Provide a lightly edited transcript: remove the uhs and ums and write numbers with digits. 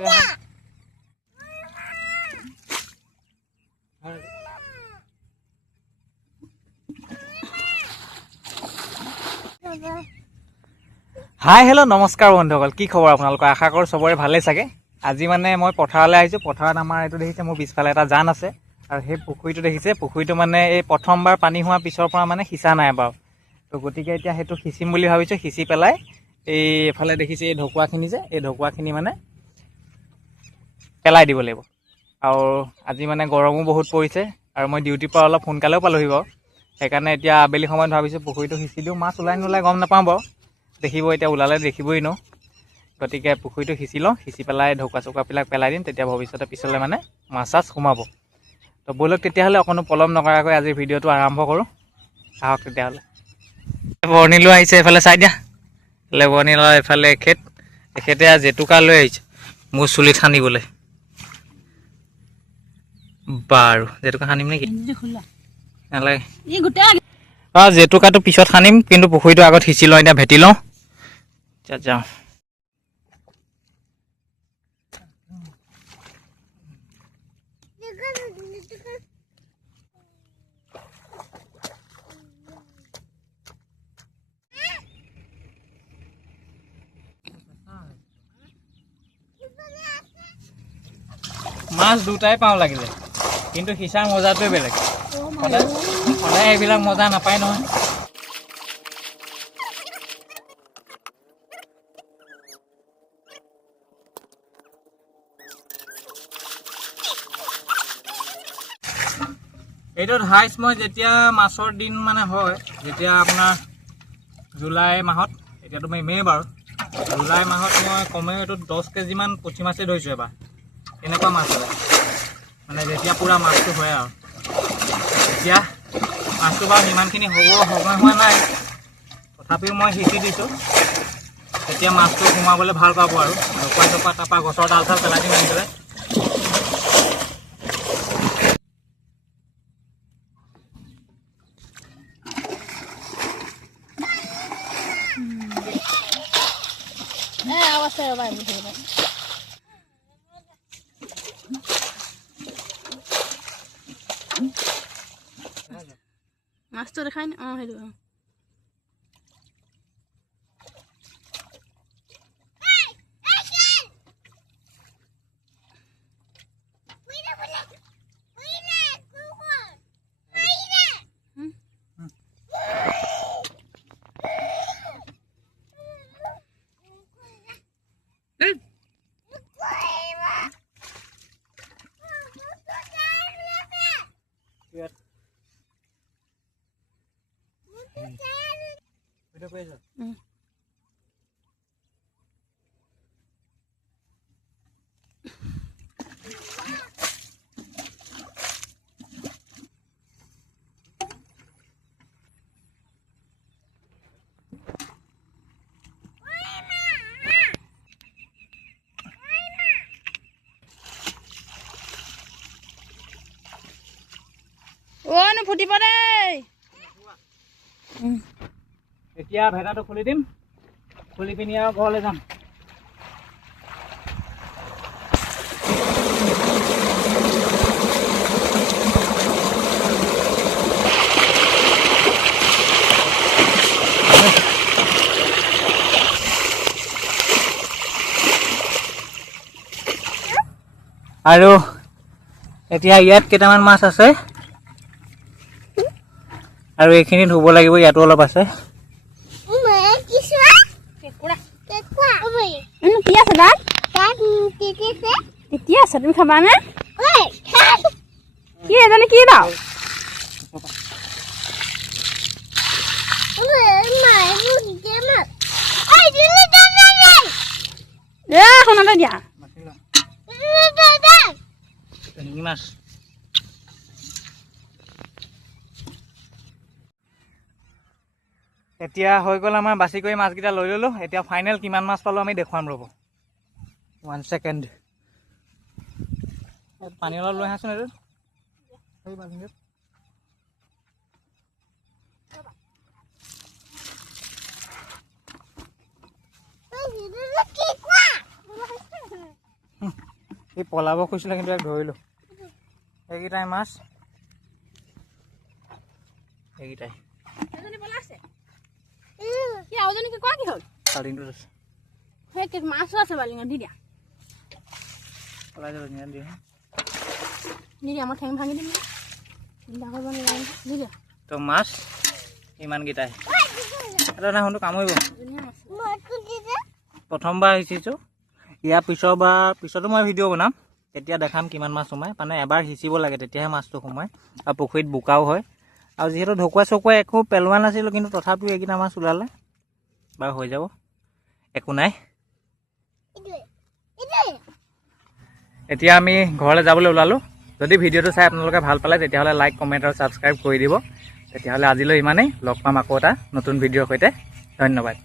Hi hello' নমস্কাৰ বন্ধুসকল, কি খবৰ আপোনালোকৰ? আশা কৰোঁ চবৰে ভালেই চাগে। আজি মানে মই পথাৰলৈ আহিছোঁ। পথাৰত আমাৰ এইটো দেখিছে, মোৰ পিছফালে এটা জান আছে আৰু সেই পুখুৰীটো দেখিছে। পুখুৰীটো মানে এই প্ৰথমবাৰ পানী হোৱাৰ পিছৰ পৰা মানে সিঁচা নাই বাৰু। তো গতিকে এতিয়া সেইটো সিঁচিম বুলি ভাবিছোঁ। সিঁচি পেলাই এইফালে দেখিছে এই ঢকুৱাখিনি যে, এই ঢকুৱাখিনি মানে পেলাই দিব লাগিব। আৰু আজি মানে গৰমো বহুত পৰিছে আৰু মই ডিউটিৰ পৰা অলপ সোনকালেও পালোহি বাৰু। সেইকাৰণে এতিয়া আবেলি সময়ত ভাবিছোঁ পুখুৰীটো সিঁচি দিওঁ। মাছ ওলাই নোলাই গম নাপাওঁ বাৰু, দেখিব এতিয়া ওলালে দেখিবই ন। গতিকে পুখুৰীটো সিঁচি লওঁ, সিঁচি পেলাই ঢকুৱা চকুৱাবিলাক পেলাই দিম। তেতিয়া ভৱিষ্যতে পিছলৈ মানে মাছ চাছ সোমাব। তো ব'লক তেতিয়াহ'লে অকণো পলম নকৰাকৈ আজিৰ ভিডিঅ'টো আৰম্ভ কৰোঁ। আহক তেতিয়াহ'লে। বৰ্ণিলো আহিছে এইফালে চাই দিয়া। বৰ্ণিলো এইফালে এখেতে জেতুকা লৈ আহিছে মোৰ চুলিত সানিবলৈ। বাৰু জেতুকা সানিম নেকি? নালাগে। জেতুকাটো পিছত সানিম, কিন্তু পুখুৰীটো আগত সিঁচি লওঁ, এতিয়া ভেটি লওঁ। যাওঁ। মাছ দুটাই পাওঁ লাগিলে, কিন্তু সিঁচাৰ মজাটোৱে বেলেগ। সদায় এইবিলাক মজা নাপায় নহয়। এইটোত হাইষ্ট মই যেতিয়া মাছৰ দিন মানে হয়, যেতিয়া আপোনাৰ জুলাই মাহত, এতিয়াতো মে' বাৰু, জুলাই মাহত মই কমেও এইটোত 10 কেজিমান পুঠি মাছেই ধৰিছোঁ এবাৰ। এনেকুৱা মাছ হয় মানে যেতিয়া পূৰা মাছটো হয় আৰু। এতিয়া মাছটো বাৰু সিমানখিনি সময় হোৱা নাই, তথাপিও মই সিঁচি দিছোঁ। তেতিয়া মাছটো সোমাবলৈ ভাল পাব আৰু ঢকুৱা তাৰপৰা গছৰ ডাল চাল পেলাই দিম আনি পেলাই। মাছটো দেখাই নি? অঁ সেইটো ফুটিব দেই। এতিয়া ভেটাটো খুলি দিম, খুলি পিনি আৰু ঘৰলৈ যাম। আৰু এতিয়া ইয়াত কেইটামান মাছ আছে আৰু এইখিনি ধুব লাগিব, ইয়াতো অলপ আছে। তুমি খাবানে? কি এজনী কি দাও? শুনতে দিয়া মাছ। এতিয়া হৈ গ'ল আমাৰ বাছি কৰি মাছকেইটা লৈ ল'লোঁ। এতিয়া ফাইনেল কিমান মাছ পালোঁ আমি দেখুৱাম, ৰ'ব 1 ছেকেণ্ড। পানী অলপ লৈ আহাচোন। এইটো সি পলাব খুজিছিলে কিন্তু ইয়াক ধৰিলোঁ। এইকেইটাই মাছ, এইকেইটাই চাৰিদিনটোত আছে। মাছো আছে বালিঙত দি দিয়া পলাই যাব ধুনীয়া দিয়ে। দি দিয়া মই ঠেং ভাঙি দিম দি দিয়া তো মাছ ইমানকেইটাই। এটা নাখনটো কামুৰিব। প্ৰথমবাৰ সিঁচিছোঁ, ইয়াৰ পিছতো মই ভিডিঅ' বনাম, তেতিয়া দেখাম কিমান মাছ সোমায়। মানে এবাৰ সিঁচিব লাগে, তেতিয়াহে মাছটো সোমায়। আৰু পুখুৰীত বোকাও হয়। আৰু যিহেতু ঢকুৱা চকুৱা একো পেলোৱা নাছিলোঁ, কিন্তু তথাপিও এইকেইটা মাছ ওলালে। বাৰু হৈ যাব, একো নাই। এতিয়া আমি ঘৰলৈ যাবলৈ ওলালোঁ। যদি ভিডিঅ'টো চাই আপোনালোকে ভাল পালে তেতিয়াহ'লে লাইক, কমেণ্ট আৰু ছাবস্ক্ৰাইব কৰি দিব। তেতিয়াহ'লে আজিলৈ ইমানেই। লগ পাম আকৌ এটা নতুন ভিডিঅ'ৰ সৈতে। ধন্যবাদ।